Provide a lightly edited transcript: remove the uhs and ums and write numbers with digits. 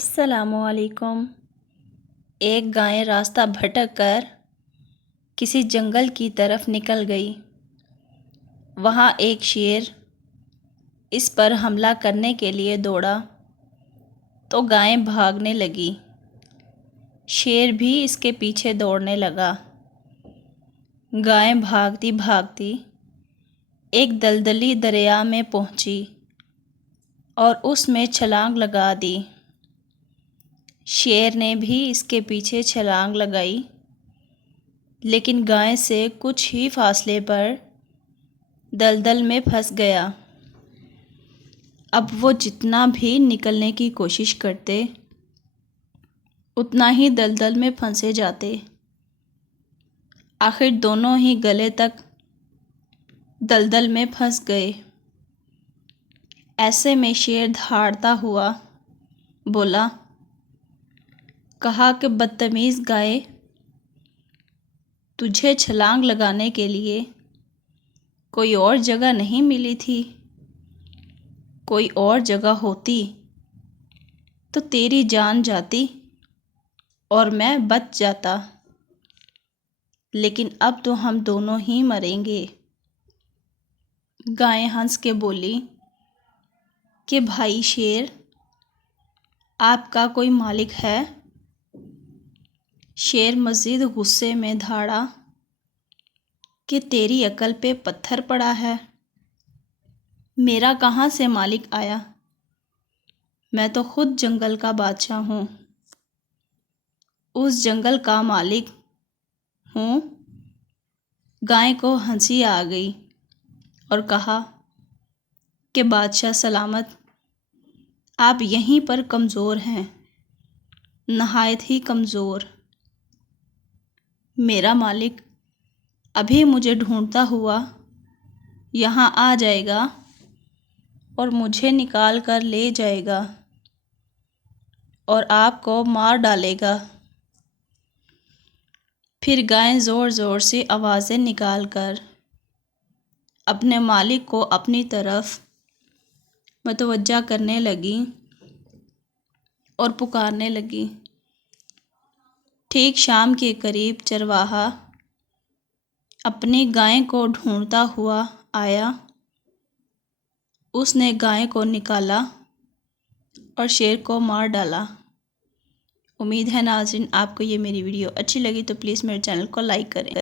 السلام علیکم۔ ایک گائے راستہ بھٹک کر کسی جنگل کی طرف نکل گئی۔ وہاں ایک شیر اس پر حملہ کرنے کے لیے دوڑا تو گائے بھاگنے لگی۔ شیر بھی اس کے پیچھے دوڑنے لگا۔ گائے بھاگتی بھاگتی ایک دلدلی دریا میں پہنچی اور اس میں چھلانگ لگا دی۔ شیر نے بھی اس کے پیچھے چھلانگ لگائی، لیکن گائے سے کچھ ہی فاصلے پر دلدل میں پھنس گیا۔ اب وہ جتنا بھی نکلنے کی کوشش کرتے، اتنا ہی دلدل میں پھنسے جاتے۔ آخر دونوں ہی گلے تک دلدل میں پھنس گئے۔ ایسے میں شیر دھاڑتا ہوا بولا، کہا کہ بدتمیز گائے، تجھے چھلانگ لگانے کے لیے کوئی اور جگہ نہیں ملی تھی؟ کوئی اور جگہ ہوتی تو تیری جان جاتی اور میں بچ جاتا، لیکن اب تو ہم دونوں ہی مریں گے۔ گائے ہنس کے بولی کہ بھائی شیر، آپ کا کوئی مالک ہے؟ شیر مزید غصے میں دھاڑا کہ تیری عقل پہ پتھر پڑا ہے، میرا کہاں سے مالک آیا؟ میں تو خود جنگل کا بادشاہ ہوں، اس جنگل کا مالک ہوں۔ گائے کو ہنسی آ گئی اور کہا کہ بادشاہ سلامت، آپ یہیں پر کمزور ہیں، نہایت ہی کمزور۔ میرا مالک ابھی مجھے ڈھونڈتا ہوا یہاں آ جائے گا اور مجھے نکال کر لے جائے گا اور آپ کو مار ڈالے گا۔ پھر گائے زور زور سے آوازیں نکال کر اپنے مالک کو اپنی طرف متوجہ کرنے لگی اور پکارنے لگی۔ ٹھیک شام کے قریب چرواہا اپنی گائے کو ڈھونڈتا ہوا آیا۔ اس نے گائے کو نکالا اور شیر کو مار ڈالا۔ امید ہے ناظرین آپ کو یہ میری ویڈیو اچھی لگی تو پلیز میرے چینل کو لائک کریں۔